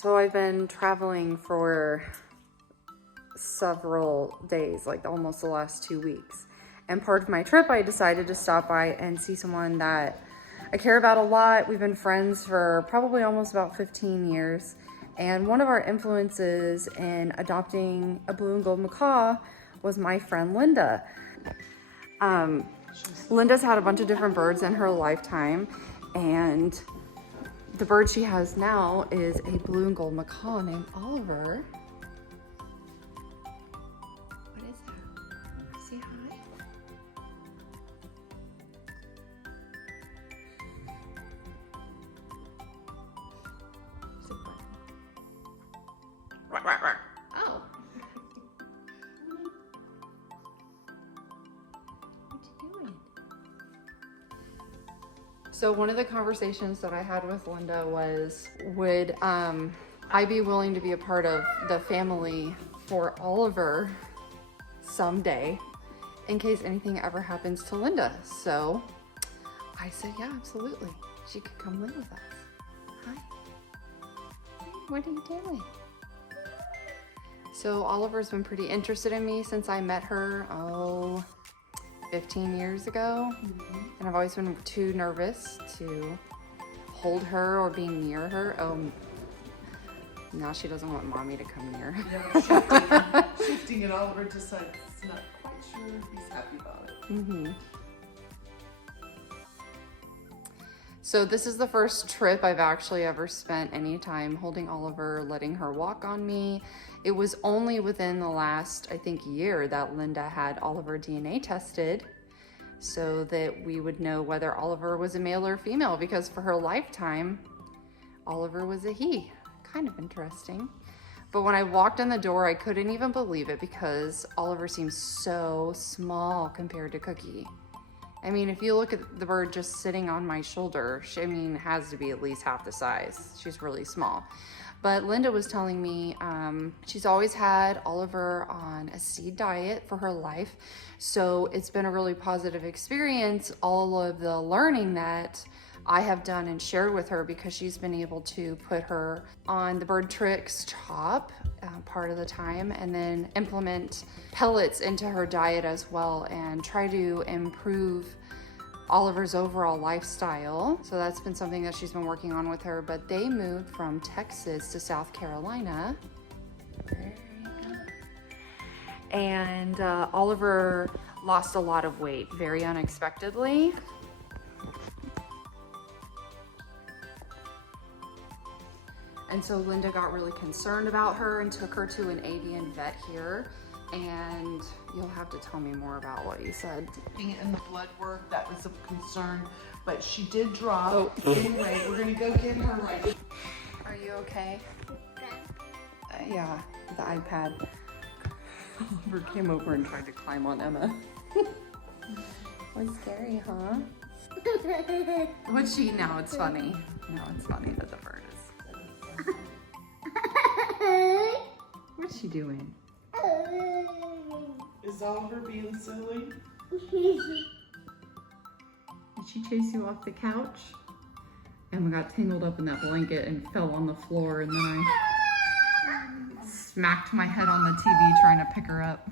So I've been traveling for several days, like almost the last 2 weeks. And part of my trip, I decided to stop by and see someone that I care about a lot. We've been friends for probably almost about 15 years. And one of our influences in adopting a blue and gold macaw was my friend Linda. Linda's had a bunch of different birds in her lifetime, and the bird she has now is a blue and gold macaw named Oliver. What is that? Say hi. Oh. So one of the conversations that I had with Linda was, would I be willing to be a part of the family for Oliver someday in case anything ever happens to Linda? So I said, yeah, absolutely. She could come live with us. Hi. What are you doing? So Oliver's been pretty interested in me since I met her, 15 years ago. And I've always been too nervous to hold her or be near her. Now she doesn't want mommy to come near. Yeah, shifting it. Oliver decides it's not quite sure he's happy about it. So this is the first trip I've actually ever spent any time holding Oliver, letting her walk on me. It was only within the last, I think, year that Linda had Oliver DNA tested so that we would know whether Oliver was a male or female, because for her lifetime, Oliver was a he. Kind of interesting. But when I walked in the door, I couldn't even believe it because Oliver seems so small compared to Cookie. I mean, if you look at the bird just sitting on my shoulder, she, has to be at least half the size. She's really small. But Linda was telling me she's always had Oliver on a seed diet for her life. So it's been a really positive experience, all of the learning that I have done and shared with her, because she's been able to put her on the Bird Tricks chop part of the time, and then implement pellets into her diet as well, and try to improve Oliver's overall lifestyle. So that's been something that she's been working on with her. But they moved from Texas to South Carolina. There you go. And Oliver lost a lot of weight very unexpectedly. And so Linda got really concerned about her and took her to an avian vet here. And you'll have to tell me more about what you said. And the blood work, that was a concern, but she did drop. Oh. Anyway, we're gonna go get her right. Are you okay? Yeah, the iPad. Oliver came over and tried to climb on Emma. Was scary, huh? What's she now? It's funny. No, it's funny that the bird is. What's she doing? Is Oliver being silly? Did she chase you off the couch? Emma got tangled up in that blanket and fell on the floor, and then I smacked my head on the TV trying to pick her up.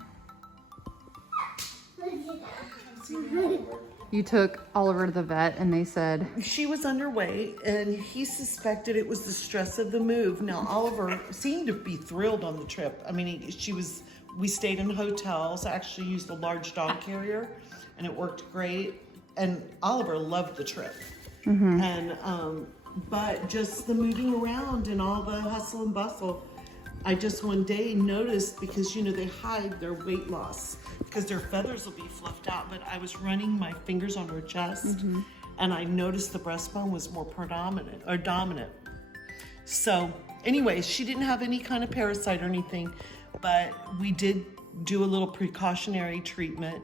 You took Oliver to the vet and they said she was underweight, and he suspected it was the stress of the move. Now Oliver seemed to be thrilled on the trip. I mean, we stayed in hotels. I actually used a large dog carrier and it worked great. And Oliver loved the trip. And but just the moving around and all the hustle and bustle, I just one day noticed, because they hide their weight loss because their feathers will be fluffed out, but I was running my fingers on her chest and I noticed the breastbone was more dominant. So anyway, she didn't have any kind of parasite or anything, but we did do a little precautionary treatment,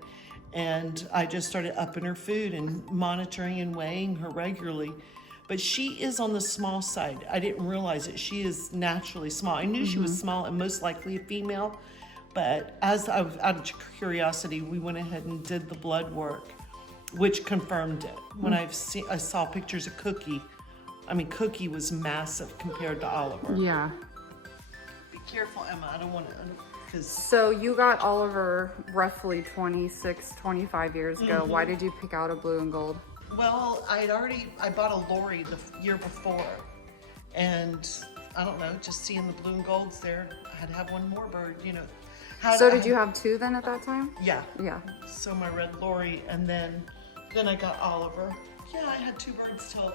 and I just started upping her food and monitoring and weighing her regularly. But she is on the small side. I didn't realize it. She is naturally small. I knew she was small and most likely a female, but as I was out of curiosity, we went ahead and did the blood work, which confirmed it. When I saw pictures of Cookie, I mean, Cookie was massive compared to Oliver. Yeah. Be careful, Emma. I don't want to, because... So you got Oliver roughly 26, 25 years ago. Why did you pick out a blue and gold? Well, I bought a Lori the year before. And I don't know, just seeing the blue and golds there, I had to have one more bird, you know. So did you have two then at that time? Yeah. Yeah. So my red Lori, and then I got Oliver. Yeah, I had two birds till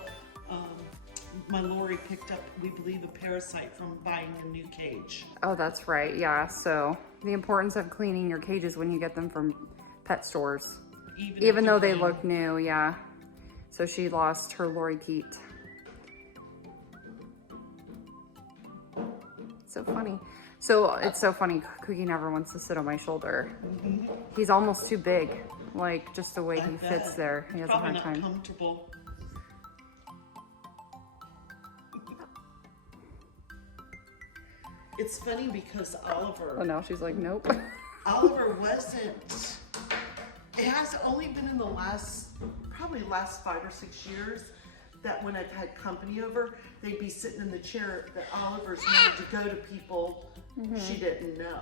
my Lori picked up, we believe, a parasite from buying a new cage. Oh, that's right. Yeah. So the importance of cleaning your cages when you get them from pet stores, even though they look new. Yeah. So she lost her lorikeet. So funny. So it's so funny. Cookie never wants to sit on my shoulder. He's almost too big. Like just the way he fits there. He has a hard time. Comfortable. It's funny because Oliver. Oh no, she's like, nope. Oliver wasn't. It has only been in the probably last 5 or 6 years that when I've had company over, they'd be sitting in the chair that Oliver's wanted to go to people she didn't know.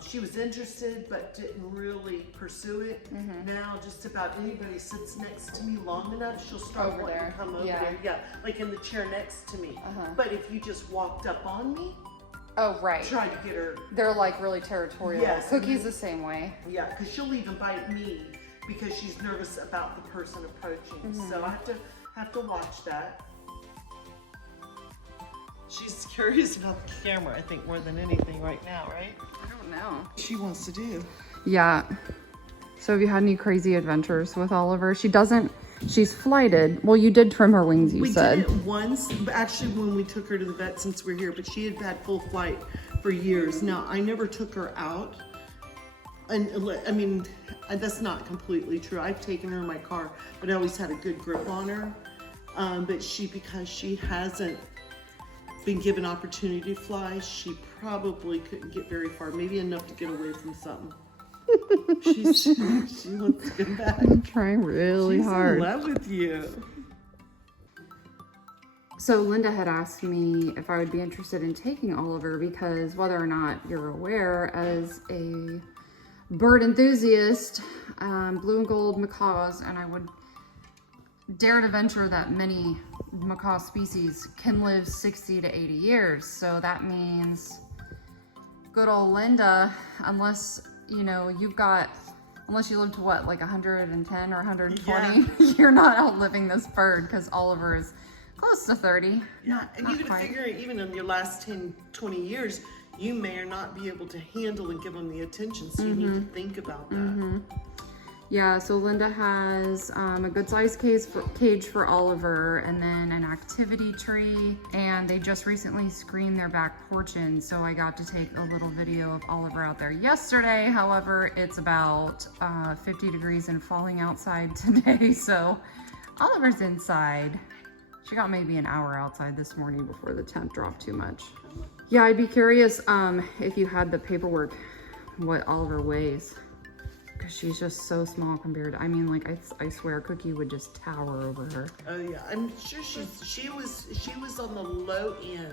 She was interested but didn't really pursue it. Now just about anybody sits next to me long enough, she'll start wanting to come over there. Yeah, like in the chair next to me. But if you just walked up on me, Oh, right. try to get her. They're like really territorial. Yes. Cookie's the same way. Yeah, because she'll even bite me because she's nervous about the person approaching. So I have to watch that. She's curious about the camera, I think, more than anything right now, right? I don't know. She wants to do. Yeah. So have you had any crazy adventures with Oliver? She's flighted. Well, you did trim her wings, you said. We did it once, but actually when we took her to the vet since we're here, but she had had full flight for years. Now, I never took her out. And I mean, that's not completely true. I've taken her in my car, but I always had a good grip on her. But because she hasn't been given opportunity to fly, she probably couldn't get very far, maybe enough to get away from something. she wants to get back. I'm trying really hard. She's in love with you. So Linda had asked me if I would be interested in taking Oliver because whether or not you're aware, as a bird enthusiast, blue and gold macaws, and I would dare to venture that many macaw species can live 60 to 80 years. So that means good old Linda, unless you live to what, like 110 or 120, you're not outliving this bird because Oliver is close to 30. Yeah, and you gotta figure even in your last 10, 20 years, you may or not be able to handle and give them the attention, so you need to think about that. Yeah, so Linda has a good sized cage for Oliver and then an activity tree, and they just recently screened their back porch in, so I got to take a little video of Oliver out there yesterday. However, it's about 50 degrees and falling outside today, so Oliver's inside. She got maybe an hour outside this morning before the temp dropped too much. Yeah, I'd be curious if you had the paperwork, what Oliver weighs. Because she's just so small compared to, I mean, like, I swear Cookie would just tower over her. Oh yeah, I'm sure she was on the low end,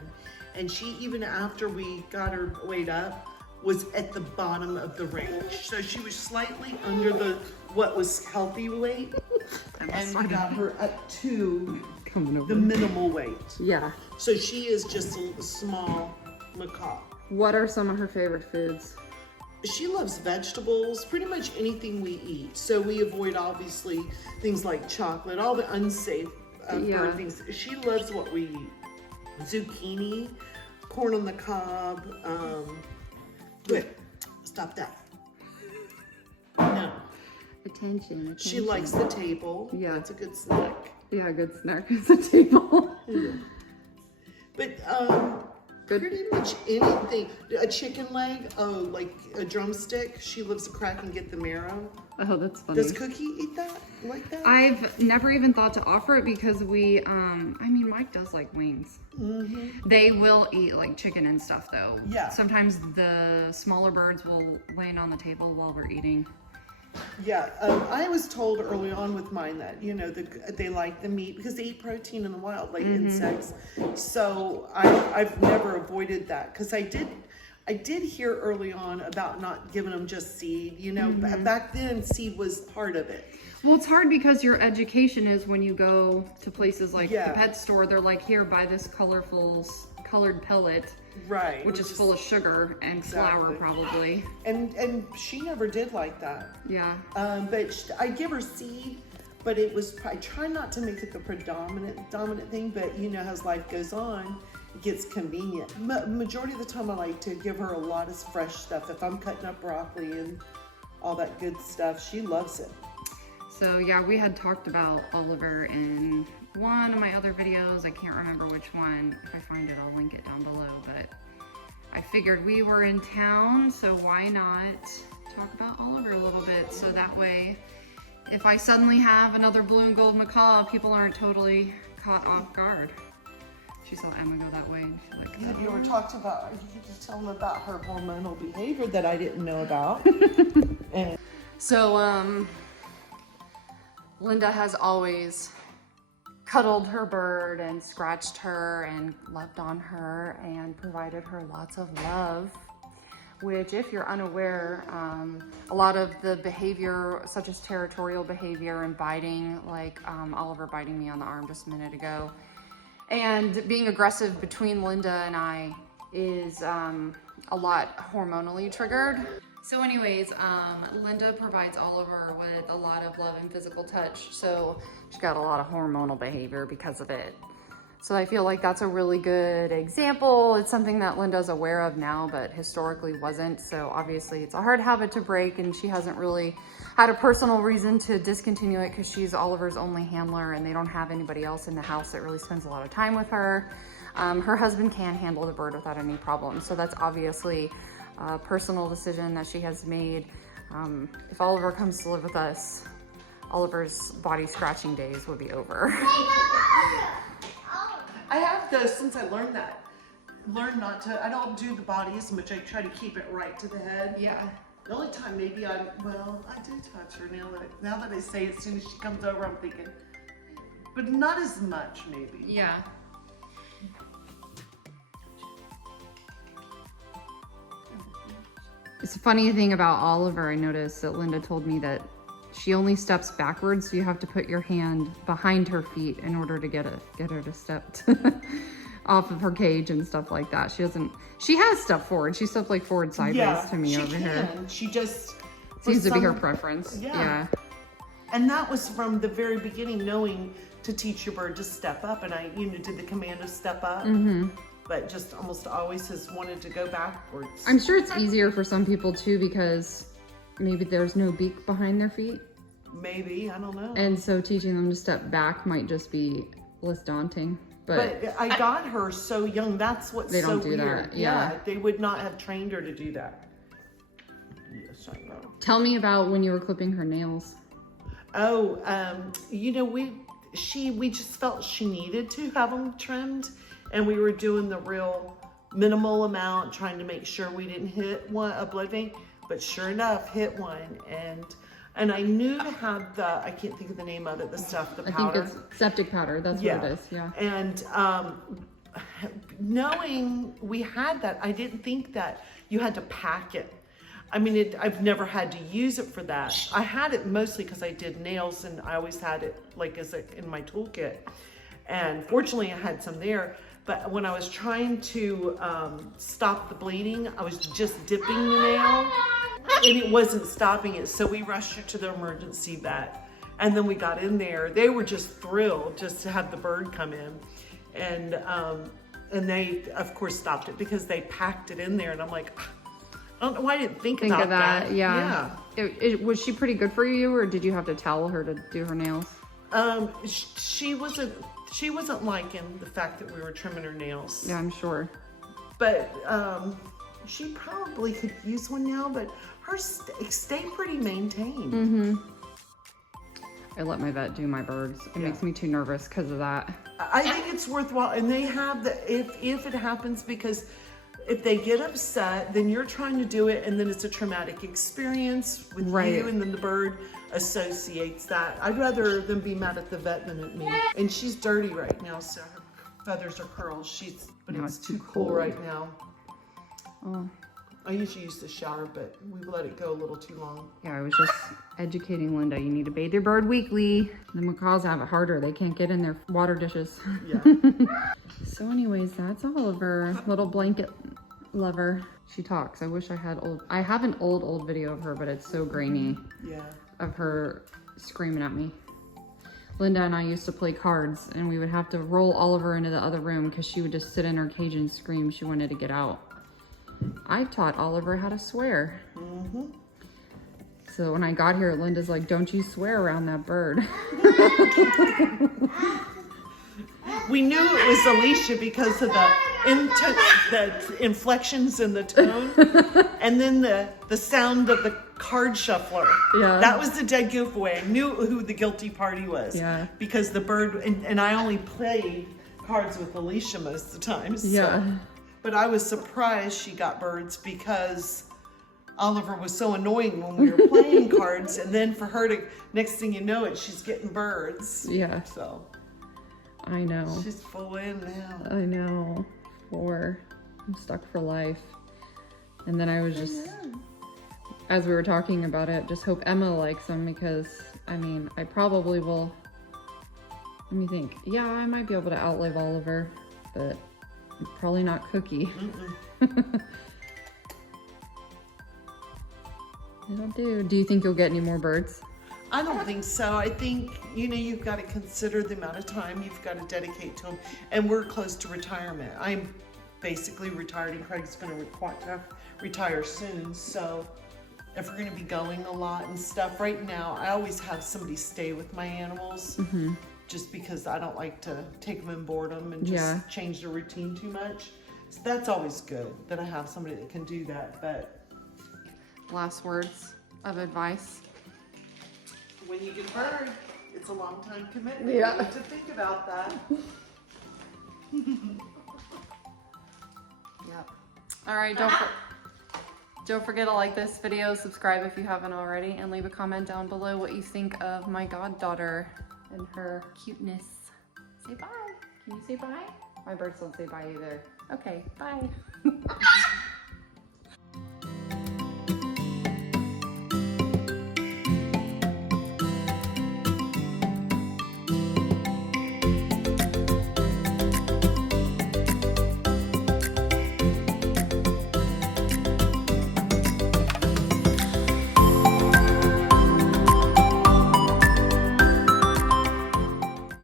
and she, even after we got her weighed up, was at the bottom of the range. So she was slightly under what was healthy weight, and we got her up to the minimal weight. Yeah. So she is just a small macaw. What are some of her favorite foods? She loves vegetables, pretty much anything we eat. So we avoid, obviously, things like chocolate, all the unsafe bird things. She loves what we eat. Zucchini, corn on the cob. Wait, stop that. No. Attention. She likes the table. Yeah. That's a good snack. Yeah, good snack at the table. Yeah. But, pretty much anything. A chicken leg, like a drumstick. She loves to crack and get the marrow. Oh, that's funny. Does Cookie eat that like that? I've never even thought to offer it because we, I mean, Mike does like wings. They will eat like chicken and stuff though. Yeah. Sometimes the smaller birds will land on the table while we're eating. Yeah, I was told early on with mine that, you know, they like the meat because they eat protein in the wild, like insects. So I've never avoided that because I did hear early on about not giving them just seed, you know, back then seed was part of it. Well, it's hard because your education is when you go to places like the pet store, they're like, here, buy this colored pellet. Right. Which is full of sugar and flour probably. And she never did like that. Yeah. But I give her seed, but I try not to make it the dominant thing, but you know, as life goes on, it gets convenient. Majority of the time I like to give her a lot of fresh stuff. If I'm cutting up broccoli and all that good stuff, she loves it. So yeah, we had talked about Oliver in one of my other videos. I can't remember which one. If I find it, I'll link it down below. But I figured we were in town, so why not talk about Oliver a little bit? So that way, if I suddenly have another blue and gold macaw, people aren't totally caught off guard. She saw Emma go that way, and she like. Yeah, you were talking about. You could tell them about her hormonal behavior that I didn't know about. And so Linda has always cuddled her bird and scratched her and loved on her and provided her lots of love, which, if you're unaware, a lot of the behavior, such as territorial behavior and biting, like Oliver biting me on the arm just a minute ago, and being aggressive between Linda and I is a lot hormonally triggered. So anyways, Linda provides Oliver with a lot of love and physical touch, so she's got a lot of hormonal behavior because of it. So I feel like that's a really good example. It's something that Linda's aware of now, but historically wasn't. So obviously it's a hard habit to break, and she hasn't really had a personal reason to discontinue it because she's Oliver's only handler and they don't have anybody else in the house that really spends a lot of time with her. Her husband can handle the bird without any problem. So that's obviously a personal decision that she has made. If Oliver comes to live with us, Oliver's body scratching days would be over. I have though, since I learned not to, I don't do the body as much. I try to keep it right to the head. Yeah. The only time maybe I do touch her now that I say it, as soon as she comes over, I'm thinking, but not as much maybe. Yeah. It's a funny thing about Oliver, I noticed that Linda told me that she only steps backwards, so you have to put your hand behind her feet in order to get her to step off of her cage and stuff like that. She has stepped forward. She stepped like forward sideways to me over here. She just seems to be her preference. Yeah. And that was from the very beginning, knowing to teach your bird to step up, and I did the command of step up. But just almost always has wanted to go backwards. I'm sure it's easier for some people too, because maybe there's no beak behind their feet. Maybe, I don't know. And so teaching them to step back might just be less daunting. But I got her so young. That's what's they don't so do weird. that. Yeah, they would not have trained her to do that. Yes, I know. Tell me about when you were clipping her nails. Oh, we just felt she needed to have them trimmed, and we were doing the real minimal amount, trying to make sure we didn't hit a blood vein. But sure enough, hit one, and I knew to have I can't think of the name of it, the stuff, the powder. I think it's septic powder, that's what it is, yeah. And knowing we had that, I didn't think that you had to pack it. I mean, I've never had to use it for that. I had it mostly because I did nails, and I always had it like in my toolkit. And fortunately I had some there. But when I was trying to stop the bleeding, I was just dipping the nail and it wasn't stopping it. So we rushed her to the emergency vet. And then we got in there. They were just thrilled just to have the bird come in. And they, of course, stopped it because they packed it in there. And I'm like, I don't know why I didn't think about of that. Yeah. Was she pretty good for you, or did you have to tell her to do her nails? She wasn't liking the fact that we were trimming her nails. Yeah, I'm sure. But she probably could use one now, but hers stay pretty maintained. I let my vet do my birds. It makes me too nervous because of that. I think it's worthwhile, and they have if it happens, because if they get upset, then you're trying to do it, and then it's a traumatic experience with Right. you, and then the bird associates that. I'd rather them be mad at the vet than at me. And she's dirty right now, so her feathers are curled. But No, it's it's too too cool cold. right now. Oh. I usually use the shower, but we let it go a little too long. Yeah, I was just educating Linda. You need to bathe your bird weekly. The macaws have it harder. They can't get in their water dishes. Yeah. So anyways, that's Oliver, little blanket lover. She talks. I wish I have an old video of her, but it's so grainy Yeah. of her screaming at me. Linda and I used to play cards, and we would have to roll Oliver into the other room because she would just sit in her cage and scream she wanted to get out. I taught Oliver how to swear. Mm-hmm. So when I got here, Linda's like, don't you swear around that bird. We knew it was Alicia because of the inflections in the tone, and then the sound of the card shuffler. Yeah. That was the dead giveaway. I knew who the guilty party was. Yeah. Because the bird, and I only played cards with Alicia most of the time. So. Yeah. But I was surprised she got birds because Oliver was so annoying when we were playing cards, and then for her to, next thing you know it, she's getting birds. Yeah. So. I know. She's full in now. I know. I'm stuck for life. And then I was just, as we were talking about it, just hope Emma likes them because, I mean, I probably will. Let me think. Yeah, I might be able to outlive Oliver, but probably not Cookie. It'll do. Do you think you'll get any more birds? I don't think so. I think, you've got to consider the amount of time you've got to dedicate to them. And we're close to retirement. I'm basically retired, and Craig's going to retire soon. So if we're going to be going a lot and stuff, right now, I always have somebody stay with my animals. Mm-hmm. Just because I don't like to take them and board them and just change the routine too much. So that's always good that I have somebody that can do that. But Last words of advice. when you get a bird, it's a long time commitment. Yeah. You need to think about that. Yep. All right, don't forget to like this video, subscribe if you haven't already, and leave a comment down below what you think of my goddaughter and her cuteness. Say bye. Can you say bye? My birds don't say bye either. Okay, bye.